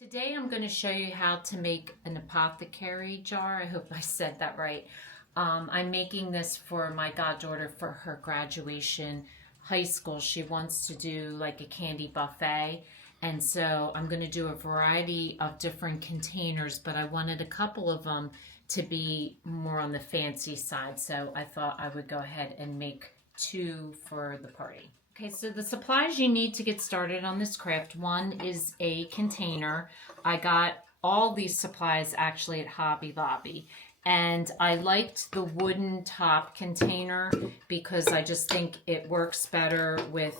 Today I'm going to show you how to make an apothecary jar. I hope I said that right. I'm making this for my goddaughter for her graduation high school. She wants to do like a candy buffet. And so I'm going to do a variety of different containers, but I wanted a couple of them to be more on the fancy side. So I thought I would go ahead and make two for the party. Okay, so the supplies you need to get started on this craft. One is a container. I got all these supplies actually at Hobby Lobby. And I liked the wooden top container because I just think it works better with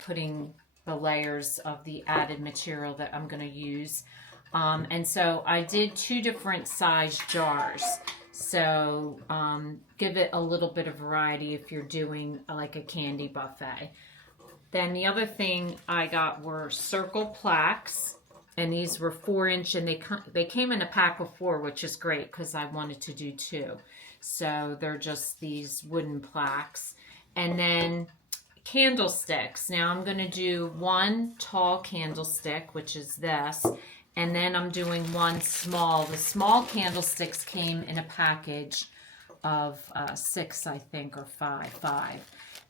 putting the layers of the added material that I'm going to use. And so I did two different size jars. So give it a little bit of variety if you're doing like a candy buffet. Then the other thing I got were circle plaques, and these were 4-inch, and they came in a pack of 4, which is great because I wanted to do 2. So they're just these wooden plaques. And then candlesticks. Now I'm going to do one tall candlestick, which is this, and then I'm doing one small. The small candlesticks came in a package of 6, I think, or 5.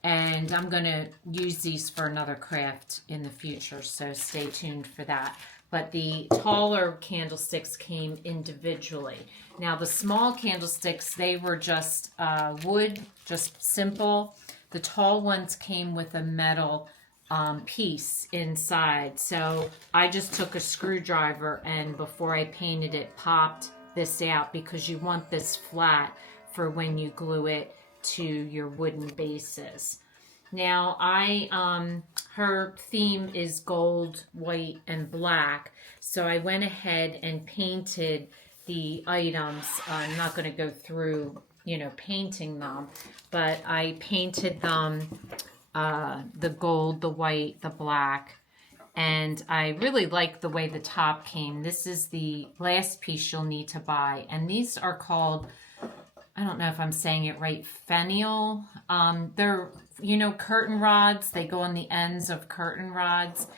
And I'm going to use these for another craft in the future, so stay tuned for that. But the taller candlesticks came individually. Now the small candlesticks, they were just wood, just simple. The tall ones came with a metal piece inside. So I just took a screwdriver and before I painted it, popped this out because you want this flat for when you glue it to your wooden bases. Now her theme is gold, white, and black, so I went ahead and painted the items. I'm not going to go through, painting them, but I painted them the gold, the white, the black, and I really like the way the top came. This is the last piece you'll need to buy, and these are called, I don't know if I'm saying it right, fenil. They're, curtain rods. They go on the ends of curtain rods.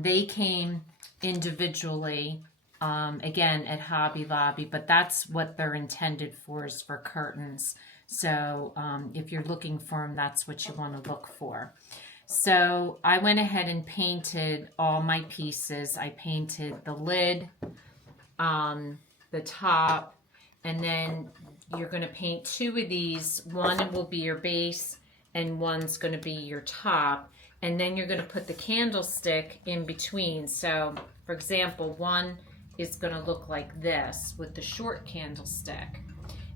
They came individually, again, at Hobby Lobby, but that's what they're intended for, is for curtains. So if you're looking for them, that's what you want to look for. So I went ahead and painted all my pieces. I painted the lid, the top, and then you're going to paint 2 of these. One will be your base and one's going to be your top. And then you're going to put the candlestick in between. So, for example, one is going to look like this with the short candlestick.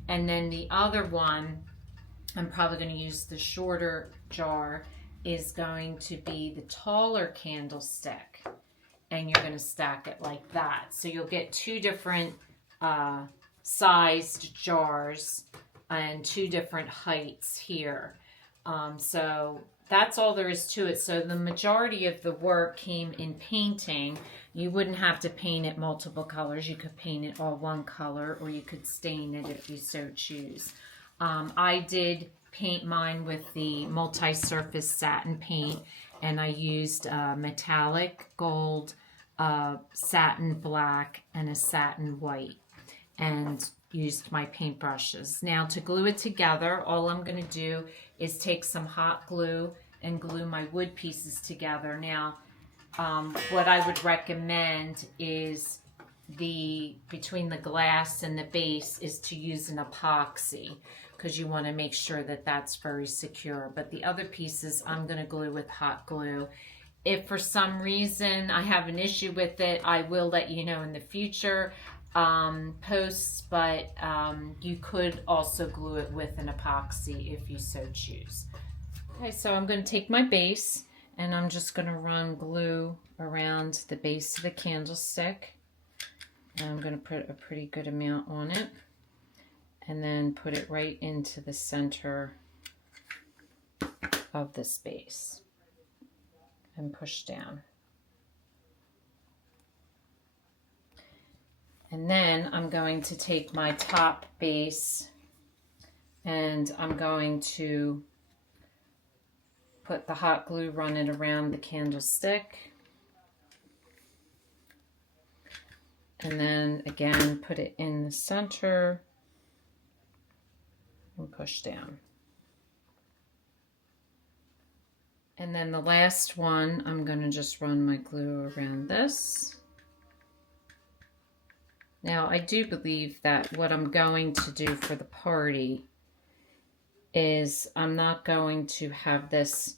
And then the other one, I'm probably going to use the shorter jar, is going to be the taller candlestick. And you're going to stack it like that. So you'll get 2 different sized jars and 2 different heights here. So that's all there is to it. So the majority of the work came in painting. You wouldn't have to paint it multiple colors. You could paint it all one color, or you could stain it if you so choose. I did paint mine with the multi-surface satin paint, and I used metallic gold, satin black, and a satin white, and used my paintbrushes. Now to glue it together, all I'm going to do is take some hot glue and glue my wood pieces together. Now what I would recommend is between the glass and the base is to use an epoxy, because you want to make sure that that's very secure. But the other pieces I'm going to glue with hot glue. If for some reason I have an issue with it, I will let you know in the future posts, but you could also glue it with an epoxy if you so choose. Okay, so I'm going to take my base and I'm just going to run glue around the base of the candlestick. And I'm going to put a pretty good amount on it, and then put it right into the center of the space and push down. And then I'm going to take my top base and I'm going to put the hot glue, run it around the candlestick, And then again, put it in the center and push down. And then the last one, I'm going to just run my glue around this. Now, I do believe that what I'm going to do for the party is I'm not going to have this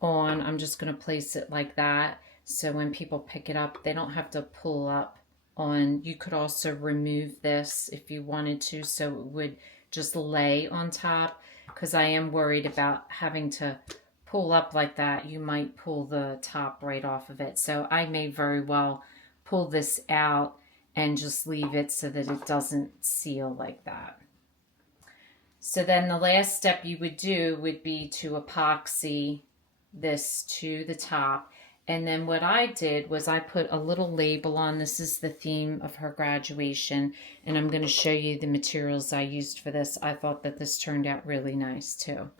on. I'm just going to place it like that. So when people pick it up, they don't have to pull up on. You could also remove this if you wanted to, so it would just lay on top, because I am worried about having to pull up like that. You might pull the top right off of it. So I may very well pull this out and just leave it so that it doesn't seal like that. So then the last step you would do would be to epoxy this to the top. And then what I did was I put a little label on. This is the theme of her graduation, and I'm going to show you the materials I used for this. I thought that this turned out really nice too.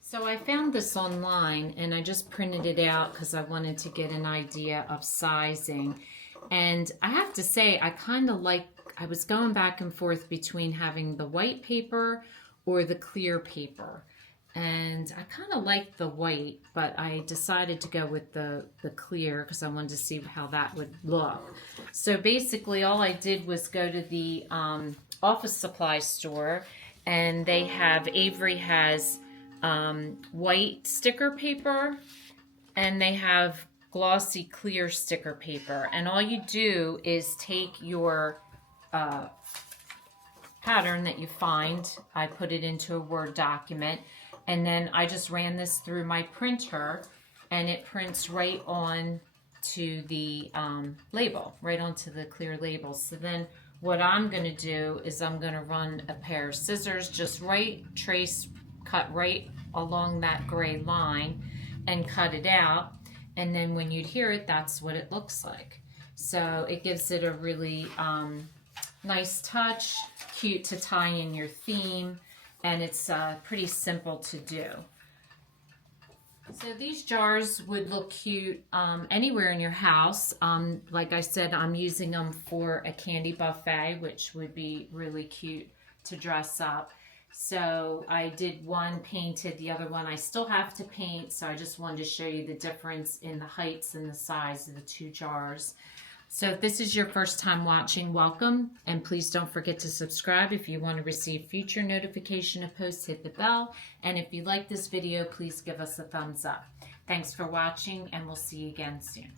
So I found this online and I just printed it out because I wanted to get an idea of sizing. And I have to say, I kind of like, I was going back and forth between having the white paper or the clear paper. And I kind of like the white, but I decided to go with the clear because I wanted to see how that would look. So basically all I did was go to the office supply store, and they have, Avery has white sticker paper, and they have glossy clear sticker paper. And all you do is take your pattern that you find. I put it into a Word document, and then I just ran this through my printer, and it prints right on to the label, right onto the clear label. So then what I'm going to do is I'm going to run a pair of scissors, just cut right along that gray line and cut it out. And then when you'd hear it, that's what it looks like. So it gives it a really nice touch, cute to tie in your theme, and it's pretty simple to do. So these jars would look cute anywhere in your house. Like I said, I'm using them for a candy buffet, which would be really cute to dress up. So I did one painted, the other one I still have to paint, so I just wanted to show you the difference in the heights and the size of the two jars. So if this is your first time watching, welcome, and please don't forget to subscribe. If you want to receive future notification of posts, hit the bell, and if you like this video, please give us a thumbs up. Thanks for watching, and we'll see you again soon.